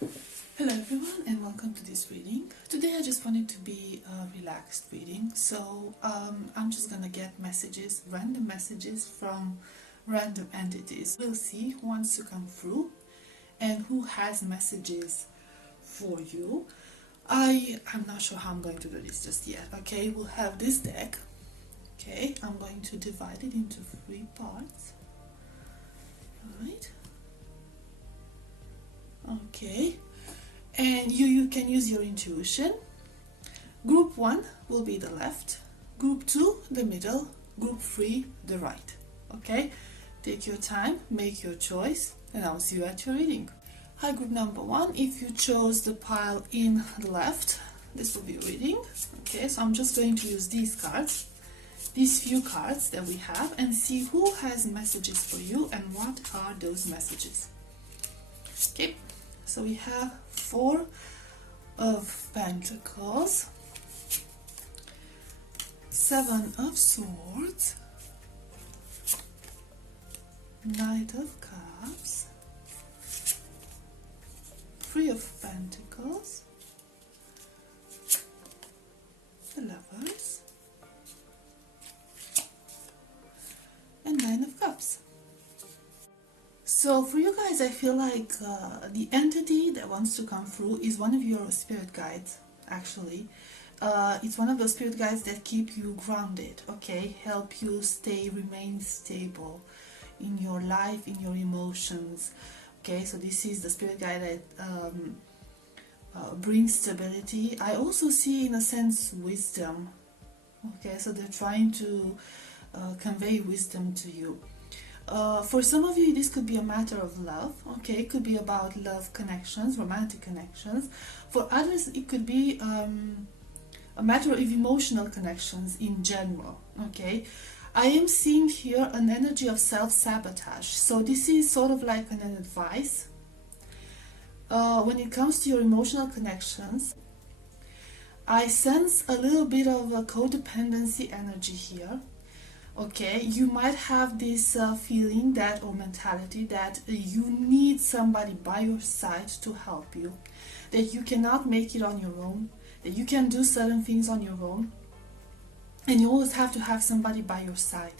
Hello everyone and welcome to this reading. Today I just wanted to be a relaxed reading, so I'm just gonna get messages, random messages from random entities. We'll see who wants to come through and who has messages for you. I'm not sure how I'm going to do this just yet. Okay, we'll have this deck. Okay, I'm going to divide it into 3 parts. Alright. Okay. And you can use your intuition. Group 1 will be the left, group 2 the middle, group 3 the right. Okay, take your time, make your choice, and I'll see you at your reading. Hi, group number 1. If you chose the pile in the left, this will be a reading. Okay, so I'm just going to use these cards, these few cards that we have, and see who has messages for you and what are those messages. Okay, so we have 4 of Pentacles, 7 of Swords, Knight of Cups, 3 of Pentacles, the Lovers, and 9 of Cups. So for you guys, I feel like the entity that wants to come through is one of your spirit guides, actually. It's one of those spirit guides that keep you grounded, okay? Help you remain stable in your life, in your emotions, okay? So this is the spirit guide that brings stability. I also see, in a sense, wisdom, okay? So they're trying to convey wisdom to you. For some of you, this could be a matter of love, okay? It could be about love connections, romantic connections. For others, it could be a matter of emotional connections in general, okay? I am seeing here an energy of self-sabotage. So this is sort of like an advice. When it comes to your emotional connections, I sense a little bit of a codependency energy here. Okay, you might have this feeling that, or mentality that you need somebody by your side to help you, that you cannot make it on your own, that you can do certain things on your own, and you always have to have somebody by your side.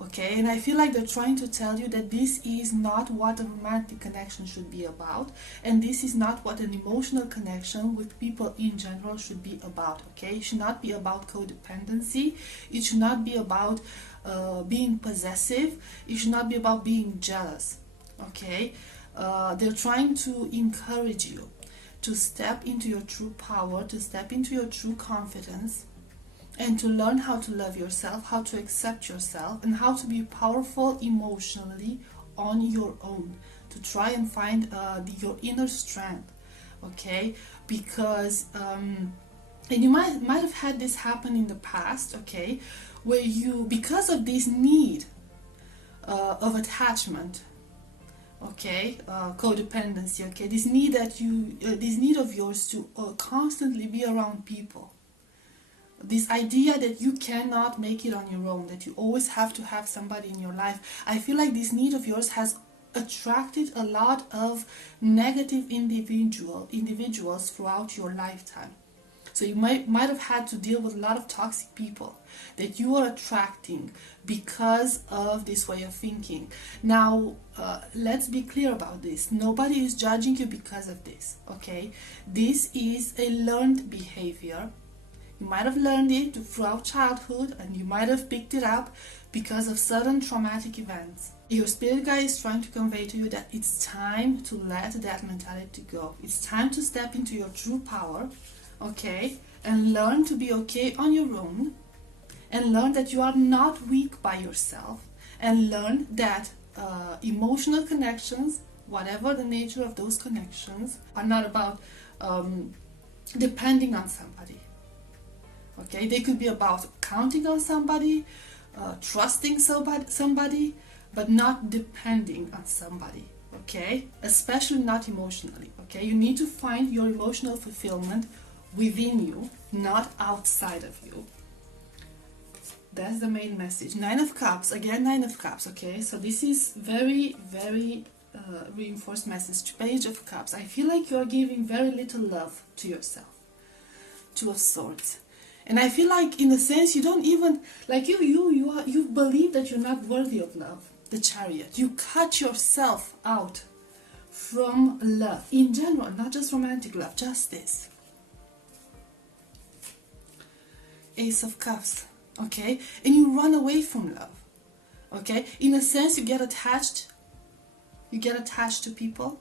Okay, and I feel like they're trying to tell you that this is not what a romantic connection should be about, and this is not what an emotional connection with people in general should be about. Okay, it should not be about codependency, it should not be about being possessive, it should not be about being jealous. Okay, they're trying to encourage you to step into your true power, to step into your true confidence, and to learn how to love yourself, how to accept yourself, and how to be powerful emotionally on your own, to try and find your inner strength. Okay, because and you might have had this happen in the past, okay, where you, because of this need of attachment, okay, codependency, okay, this need that this need of yours to constantly be around people, this idea that you cannot make it on your own, that you always have to have somebody in your life. I feel like this need of yours has attracted a lot of negative individuals throughout your lifetime. So you might have had to deal with a lot of toxic people that you are attracting because of this way of thinking. Now, let's be clear about this. Nobody is judging you because of this, okay? This is a learned behavior. You might have learned it throughout childhood, and you might have picked it up because of certain traumatic events. Your spirit guide is trying to convey to you that it's time to let that mentality go. It's time to step into your true power, okay, and learn to be okay on your own, and learn that you are not weak by yourself, and learn that emotional connections, whatever the nature of those connections, are not about depending on somebody. Okay, they could be about counting on somebody, trusting somebody, but not depending on somebody. Okay, especially not emotionally. Okay, you need to find your emotional fulfillment within you, not outside of you. That's the main message. 9 of Cups, again 9 of Cups, okay? So this is very, very reinforced message, Page of Cups. I feel like you are giving very little love to yourself. Two of Swords. And I feel like, in a sense, you don't even, like you believe that you're not worthy of love. The Chariot. You cut yourself out from love in general, not just romantic love, just this. Ace of Cups, okay? And you run away from love, okay? In a sense, you get attached to people,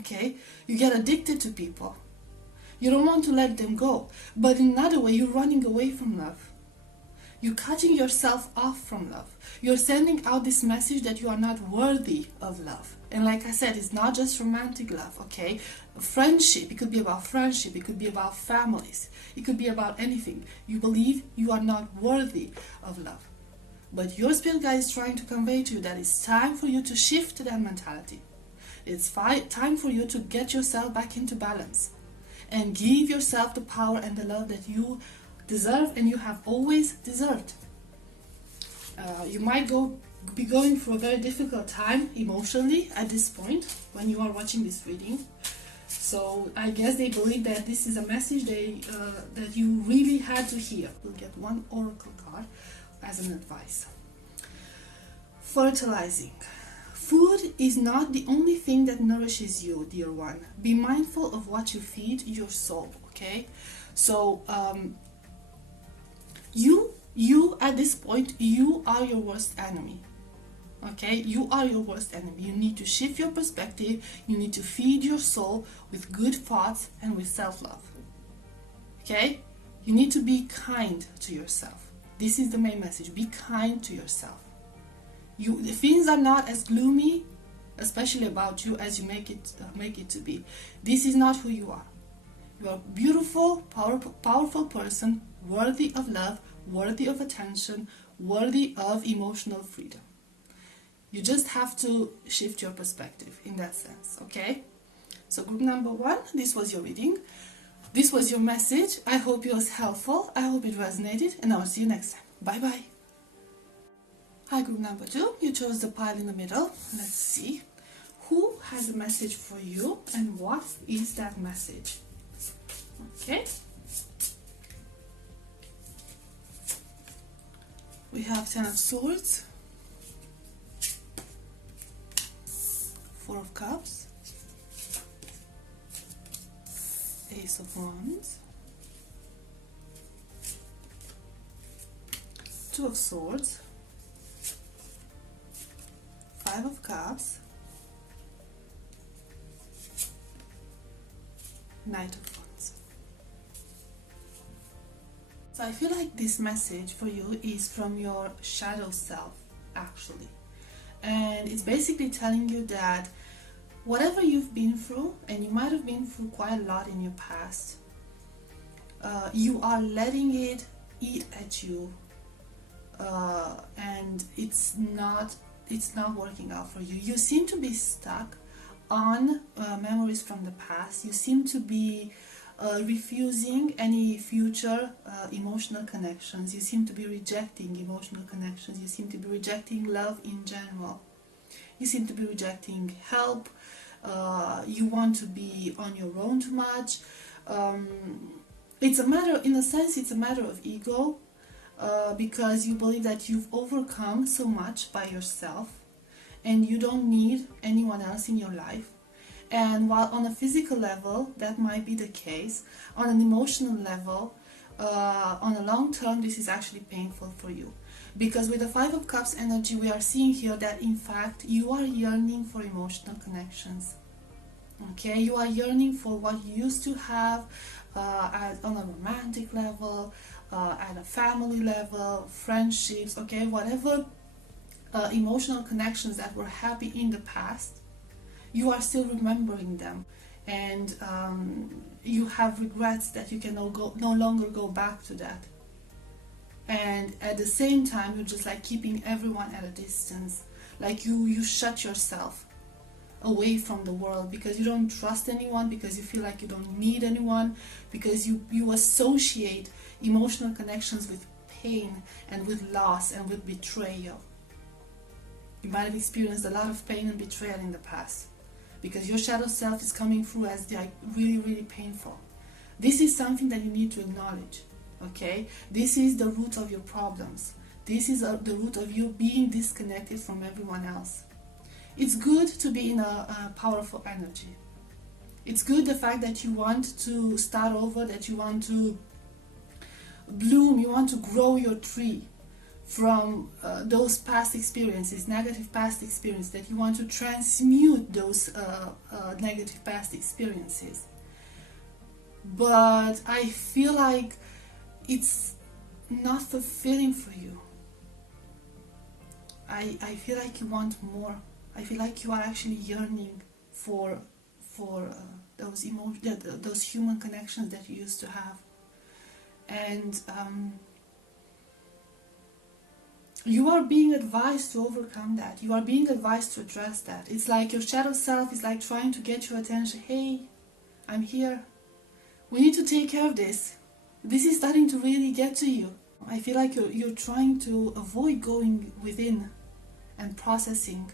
okay? You get addicted to people. You don't want to let them go. But in another way, you're running away from love. You're cutting yourself off from love. You're sending out this message that you are not worthy of love. And like I said, it's not just romantic love, okay? Friendship, it could be about friendship, it could be about families, it could be about anything. You believe you are not worthy of love. But your spirit guide is trying to convey to you that it's time for you to shift that mentality. It's time for you to get yourself back into balance and give yourself the power and the love that you deserve and you have always deserved. You might be going through a very difficult time emotionally at this point when you are watching this reading. So I guess they believe that this is a message that you really had to hear. We'll get one oracle card as an advice. Fertilizing. Food is not the only thing that nourishes you, dear one. Be mindful of what you feed your soul, okay? So you at this point, you are your worst enemy. Okay, you are your worst enemy. You need to shift your perspective. You need to feed your soul with good thoughts and with self-love. Okay, you need to be kind to yourself. This is the main message. Be kind to yourself. Things are not as gloomy, especially about you, as you make it to be. This is not who you are. You are a beautiful, powerful person, worthy of love, worthy of attention, worthy of emotional freedom. You just have to shift your perspective in that sense, okay? So group number 1, this was your reading. This was your message. I hope it was helpful. I hope it resonated, and I will see you next time. Bye-bye. Hi, group number 2. You chose the pile in the middle. Let's see. Who has a message for you, and what is that message? Okay. We have 10 of Swords, 4 of Cups, Ace of Wands, 2 of Swords, 5 of Cups, Knight of Wands. So I feel like this message for you is from your shadow self, actually. And it's basically telling you that whatever you've been through, and you might have been through quite a lot in your past, you are letting it eat at you, and it's not working out for you. You seem to be stuck on memories from the past. You seem to be refusing any future emotional connections. You seem to be rejecting emotional connections. You seem to be rejecting love in general. You seem to be rejecting help. You want to be on your own too much. It's a matter, in a sense, it's a matter of ego, because you believe that you've overcome so much by yourself and you don't need anyone else in your life. And while on a physical level that might be the case, on an emotional level, on a long term, this is actually painful for you. Because with the 5 of Cups energy, we are seeing here that in fact you are yearning for emotional connections. Okay, you are yearning for what you used to have on a romantic level, at a family level, friendships, okay, whatever emotional connections that were happy in the past. You are still remembering them, and you have regrets that you can no longer go back to that. And at the same time, you're just like keeping everyone at a distance. Like you shut yourself away from the world because you don't trust anyone, because you feel like you don't need anyone, because you associate emotional connections with pain and with loss and with betrayal. You might have experienced a lot of pain and betrayal in the past. because your shadow self is coming through as like really, really painful. This is something that you need to acknowledge, okay? This is the root of your problems. This is the root of you being disconnected from everyone else. It's good to be in a powerful energy. It's good the fact that you want to start over, that you want to bloom, you want to grow your tree from those past experiences, negative past experiences, that you want to transmute those negative past experiences. But I feel like it's not fulfilling for you. I feel like you want more. I feel like you are actually yearning for those human connections that you used to have. And you are being advised to overcome that. You are being advised to address that. It's like your shadow self is like trying to get your attention. Hey, I'm here. We need to take care of this. This is starting to really get to you. I feel like you're trying to avoid going within and processing.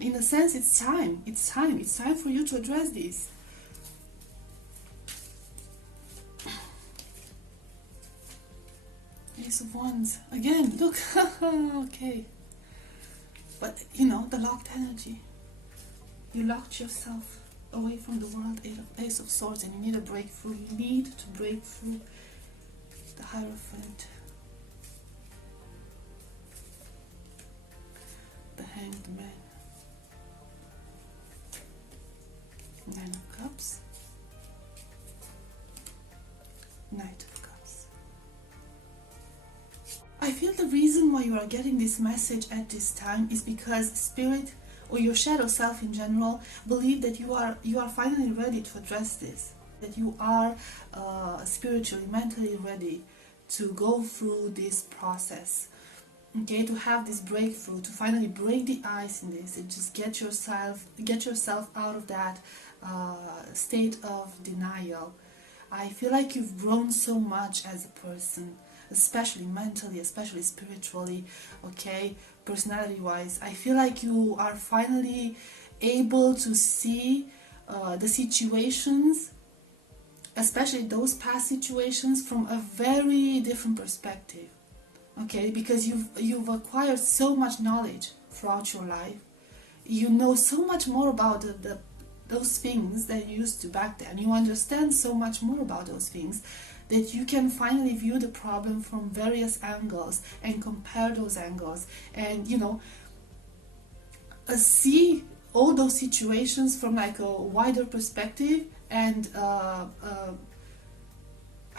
In a sense, it's time. It's time for you to address this. Ace of Wands. Again, look. Okay. But, you know, the locked energy. You locked yourself away from the world. Ace of Swords, and you need a breakthrough. You need to break through the Hierophant. The Hanged Man. Nine of Cups. Knight of Cups. I feel the reason why you are getting this message at this time is because Spirit, or your shadow self in general, believe that you are finally ready to address this. That you are spiritually, mentally ready to go through this process. Okay, to have this breakthrough, to finally break the ice in this, and just get yourself out of that state of denial. I feel like you've grown so much as a person, especially mentally, especially spiritually, okay, personality-wise. I feel like you are finally able to see the situations, especially those past situations, from a very different perspective. Okay, because you've acquired so much knowledge throughout your life. You know so much more about those things that you used to back then. You understand so much more about those things that you can finally view the problem from various angles and compare those angles, and, you know, see all those situations from like a wider perspective, and I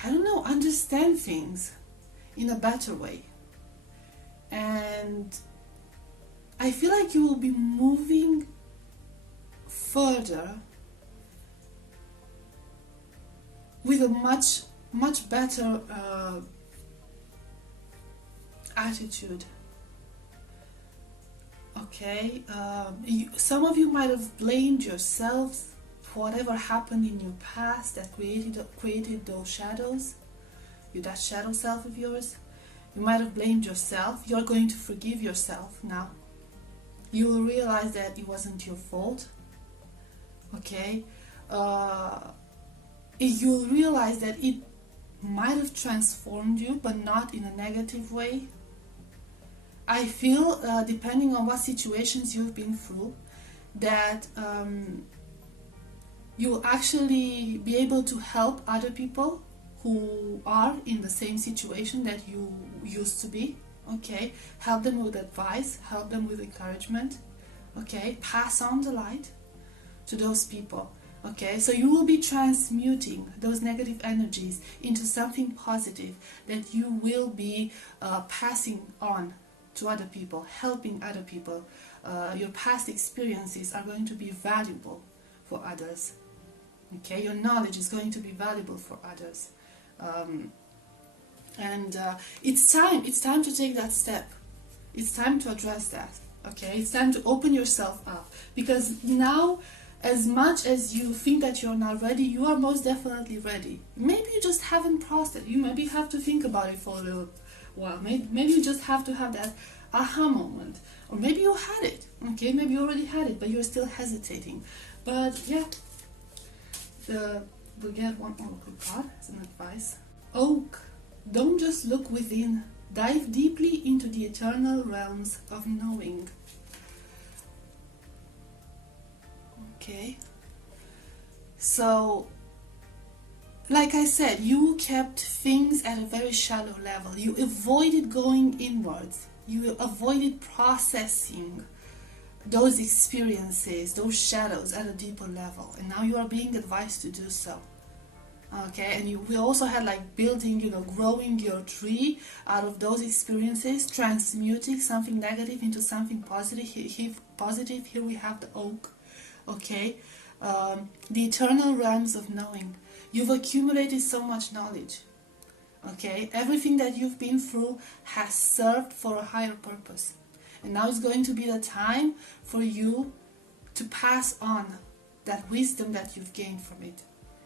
don't know, understand things in a better way. And I feel like you will be moving further with a much better attitude. Okay, some of you might have blamed yourselves for whatever happened in your past that created those shadows, that shadow self of yours. You might have blamed yourself. You're going to forgive yourself now. You will realize that it wasn't your fault. Okay? You'll realize that it might have transformed you, but not in a negative way. I feel, depending on what situations you've been through, that you will actually be able to help other people who are in the same situation that you used to be. Okay, help them with advice, help them with encouragement. Okay, pass on the light to those people. Okay, so you will be transmuting those negative energies into something positive that you will be passing on to other people, helping other people. Your past experiences are going to be valuable for others. Okay, your knowledge is going to be valuable for others. It's time to take that step. It's time to address that. Okay, it's time to open yourself up, because now, as much as you think that you're not ready, you are most definitely ready. Maybe you just haven't processed it. You maybe have to think about it for a little while. Maybe you just have to have that aha moment. Or maybe you had it, okay? Maybe you already had it, but you're still hesitating. But yeah, we'll get one oracle card as an advice. Oak, don't just look within. Dive deeply into the eternal realms of knowing. Okay. So, like I said, you kept things at a very shallow level. You avoided going inwards. You avoided processing those experiences, those shadows at a deeper level. And now you are being advised to do so. Okay, and we also had like building, growing your tree out of those experiences, transmuting something negative into something positive. Here we have the oak. Okay, the eternal realms of knowing. You've accumulated so much knowledge. Okay, everything that you've been through has served for a higher purpose. And now it's going to be the time for you to pass on that wisdom that you've gained from it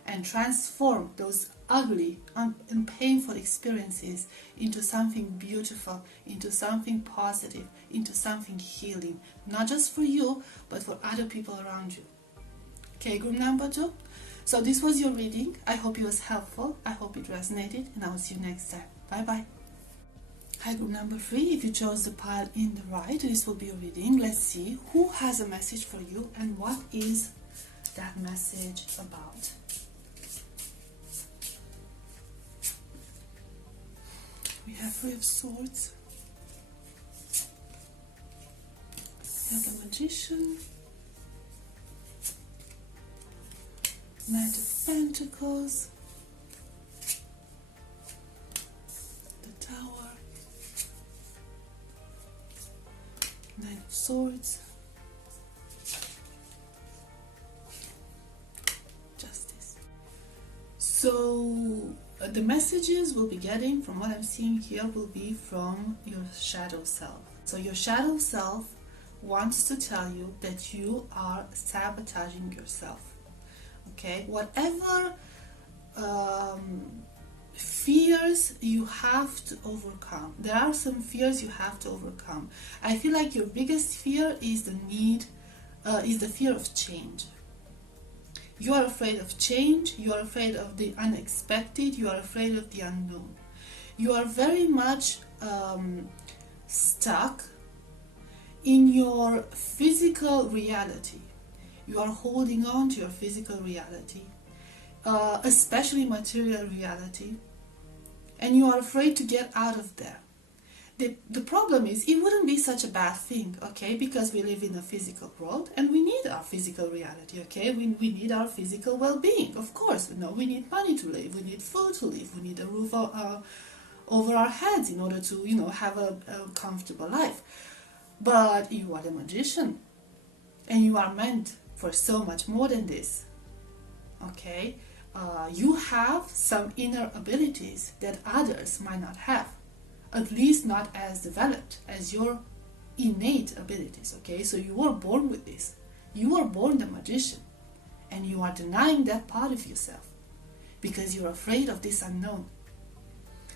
and transform those ugly and painful experiences into something beautiful, into something positive, into something healing. Not just for you, but for other people around you. Okay, group number 2. So this was your reading. I hope it was helpful. I hope it resonated, and I will see you next time. Bye bye. Hi, group number 3. If you chose the pile in the right, this will be your reading. Let's see who has a message for you and what is that message about. We have Three of Swords. We have the Magician. Knight of Pentacles. The Tower. Knight of Swords. Justice. So the messages we'll be getting from what I'm seeing here will be from your shadow self. So your shadow self wants to tell you that you are sabotaging yourself. Okay, whatever fears you have to overcome. There are some fears you have to overcome. I feel like your biggest fear is the fear of change. You are afraid of change, you are afraid of the unexpected, you are afraid of the unknown. You are very much stuck in your physical reality. You are holding on to your physical reality, especially material reality, and you are afraid to get out of there. The problem is, it wouldn't be such a bad thing, okay, because we live in a physical world and we need our physical reality, okay, we need our physical well-being, of course. We need money to live, we need food to live, we need a roof over our heads in order to, have a comfortable life. But you are a magician, and you are meant for so much more than this, okay? You have some inner abilities that others might not have, at least not as developed as your innate abilities, okay? So you were born with this. You were born the magician, and you are denying that part of yourself because you're afraid of this unknown.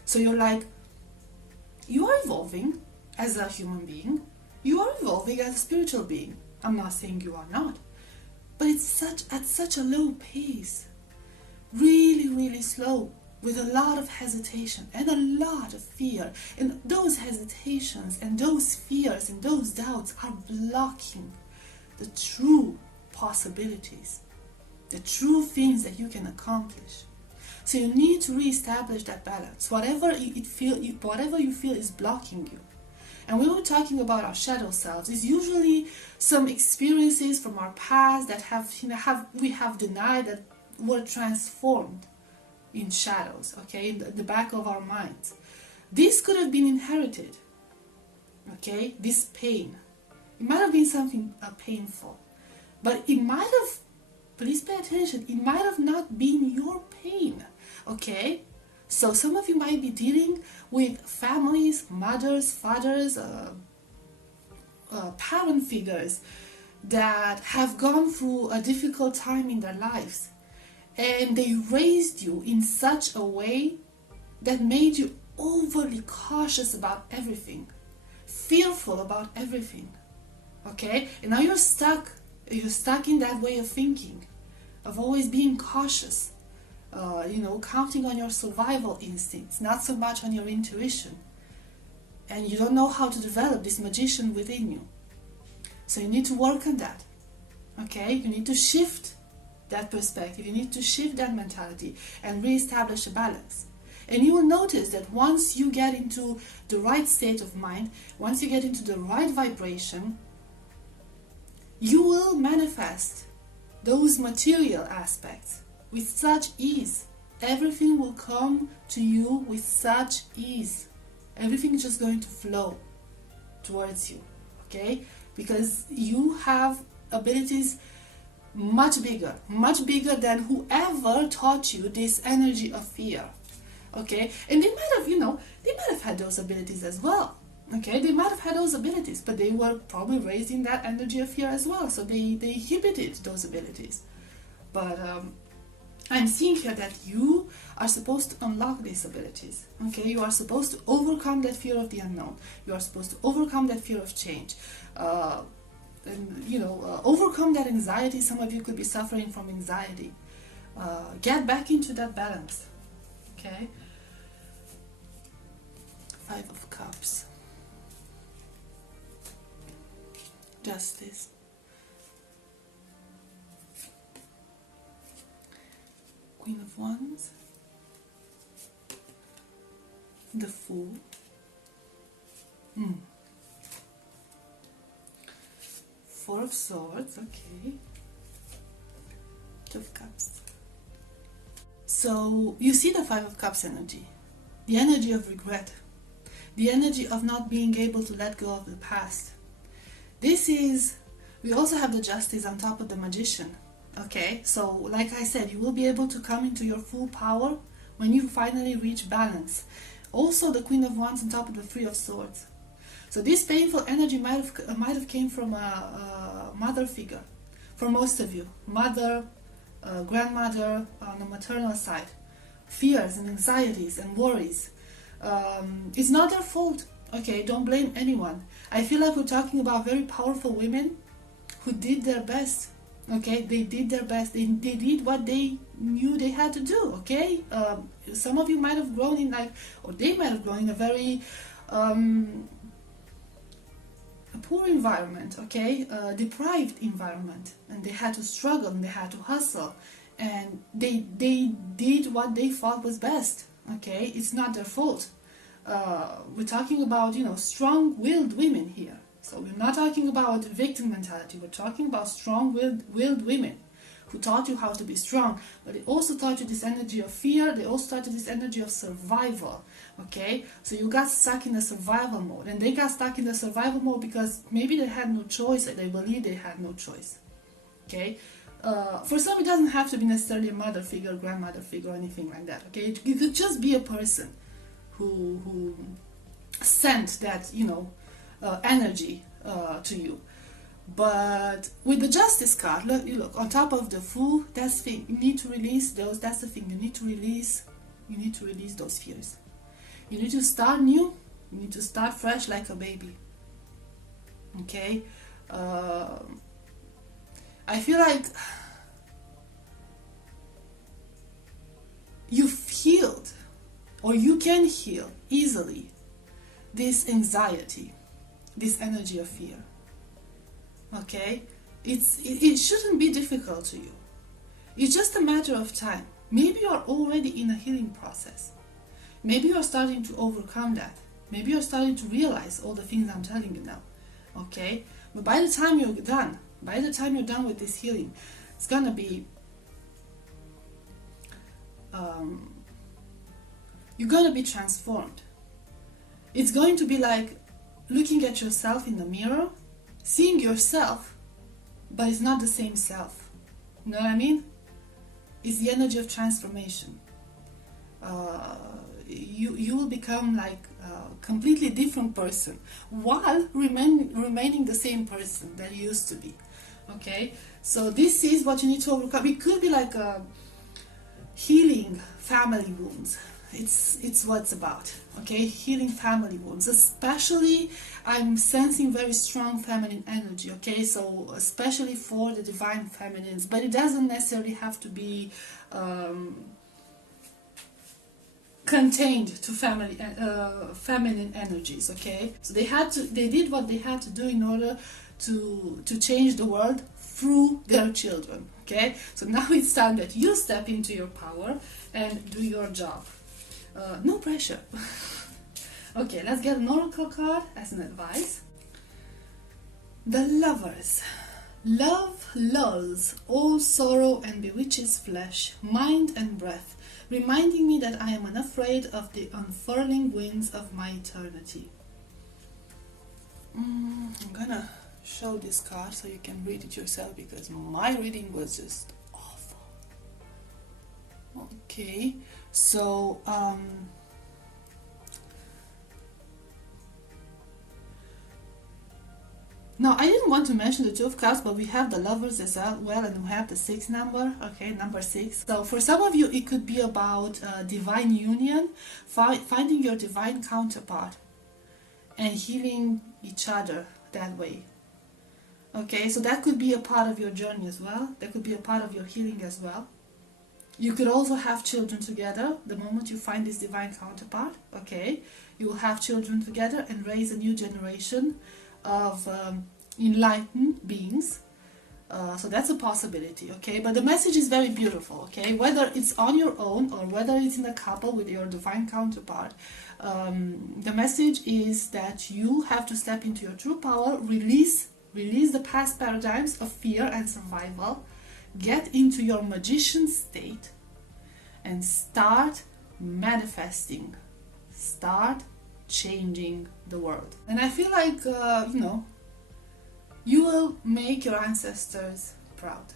So you're like, you are evolving as a human being, you are evolving as a spiritual being. I'm not saying you are not, but it's at such a low pace, really, really slow, with a lot of hesitation and a lot of fear. And those hesitations and those fears and those doubts are blocking the true possibilities, the true things that you can accomplish. So you need to reestablish that balance, whatever you feel is blocking you. And when we're talking about our shadow selves, it's usually some experiences from our past that we have denied, that were transformed in shadows, okay, in the back of our minds. This could have been inherited, okay, this pain. It might have been something painful, but it might have, please pay attention, it might have not been your pain, okay? So some of you might be dealing with families, mothers, fathers, parent figures that have gone through a difficult time in their lives, and they raised you in such a way that made you overly cautious about everything, fearful about everything, okay? And now you're stuck in that way of thinking, of always being cautious, counting on your survival instincts, not so much on your intuition. And you don't know how to develop this magician within you. So you need to work on that, okay? You need to shift that perspective, you need to shift that mentality and re-establish a balance. And you will notice that once you get into the right state of mind, once you get into the right vibration, you will manifest those material aspects with such ease. Everything will come to you with such ease. Everything is just going to flow towards you, okay? Because you have abilities much bigger than whoever taught you this energy of fear, okay? And they might have had those abilities as well, okay? They might have had those abilities, but they were probably raised in that energy of fear as well, so they inhibited those abilities. But I'm seeing here that you are supposed to unlock these abilities, okay? You are supposed to overcome that fear of the unknown. You are supposed to overcome that fear of change. Overcome that anxiety. Some of you could be suffering from anxiety. Get back into that balance, okay? 5 of Cups. Justice. Queen of Wands. The Fool. 4 of Swords, okay. 2 of Cups. So you see the 5 of Cups energy, the energy of regret, the energy of not being able to let go of the past. We also have the Justice on top of the Magician, okay? So like I said, you will be able to come into your full power when you finally reach balance. Also the Queen of Wands on top of the 3 of Swords. So this painful energy might have came from a mother figure, for most of you, mother, grandmother on the maternal side. Fears and anxieties and worries. It's not their fault, okay? Don't blame anyone. I feel like we're talking about very powerful women who did their best, okay? They did their best. They did what they knew they had to do, okay? Some of you might have grown in they might have grown in a very a poor environment, okay, deprived environment, and they had to struggle and they had to hustle, and they did what they thought was best, okay? It's not their fault. We're talking about, strong-willed women here. So we're not talking about victim mentality. We're talking about strong-willed women who taught you how to be strong, but they also taught you this energy of fear. They also taught you this energy of survival, okay? So you got stuck in the survival mode, and they got stuck in the survival mode because maybe they had no choice, and they believed they had no choice, okay? For some, it doesn't have to be necessarily a mother figure, grandmother figure, or anything like that, okay? It could just be a person who sent that, energy to you. But with the Justice card, look on top of the Fool. That's the thing. You need to release those. That's the thing. You need to release those fears. You need to start new. You need to start fresh like a baby. Okay. I feel like you've healed, or you can heal easily this anxiety, this energy of fear. Okay, it shouldn't be difficult to you. It's just a matter of time. Maybe you're already in a healing process. Maybe you're starting to overcome that. Maybe you're starting to realize all the things I'm telling you now. Okay, but by the time you're done with this healing, it's gonna be you're gonna be transformed. It's going to be like looking at yourself in the mirror, seeing yourself, but it's not the same self. You know what I mean? It's the energy of transformation. You will become like a completely different person while remaining the same person that you used to be. Okay? So this is what you need to overcome. It could be like healing family wounds. it's what it's about. Okay, healing family wounds. Especially, I'm sensing very strong feminine energy. Okay, so especially for the divine feminines, but it doesn't necessarily have to be contained to feminine energies. Okay, so they did what they had to do in order to change the world through their children. Okay, so now it's time that you step into your power and do your job. No pressure. Okay, let's get an oracle card as an advice. The Lovers. Love lulls all sorrow and bewitches flesh, mind and breath, reminding me that I am unafraid of the unfurling winds of my eternity. I'm gonna show this card so you can read it yourself, because my reading was just awful. Okay, so now I didn't want to mention the Two of Cups, but we have the Lovers as well, and we have the 6 number. Okay, number 6. So for some of you, it could be about divine union, finding your divine counterpart, and healing each other that way. Okay, so that could be a part of your journey as well. That could be a part of your healing as well. You could also have children together the moment you find this divine counterpart. Okay, you will have children together and raise a new generation of enlightened beings. So that's a possibility. Okay, but the message is very beautiful. Okay, whether it's on your own or whether it's in a couple with your divine counterpart, the message is that you have to step into your true power, release the past paradigms of fear and survival, get into your magician state, and start manifesting, start changing the world. And I feel like, you will make your ancestors proud.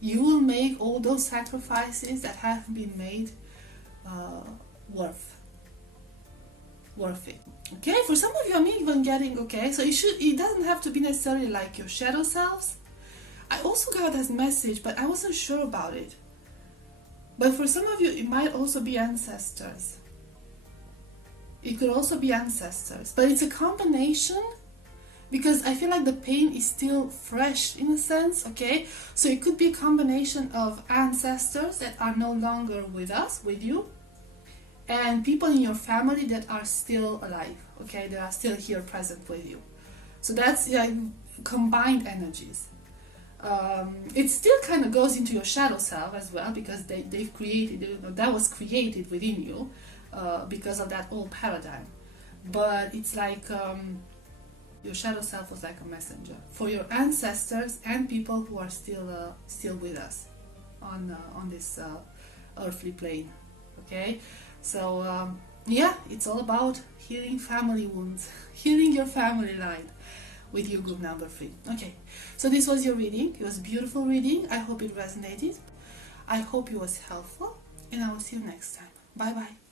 You will make all those sacrifices that have been made worth it. Okay, for some of you, I'm even getting, okay, so it doesn't have to be necessarily like your shadow selves. I also got this message, but I wasn't sure about it. But for some of you, it might also be ancestors. It could also be ancestors, but it's a combination, because I feel like the pain is still fresh in a sense. Okay, so it could be a combination of ancestors that are no longer with us, with you, and people in your family that are still alive. Okay, they are still here present with you. So that's combined energies. It still kind of goes into your shadow self as well, because they've created, that was created within you because of that old paradigm. But it's like your shadow self was like a messenger for your ancestors and people who are still with us on this earthly plane. Okay, so it's all about healing family wounds, healing your family line with your group number 3. Okay, so this was your reading. It was a beautiful reading. I hope it resonated. I hope it was helpful, and I will see you next time. Bye bye.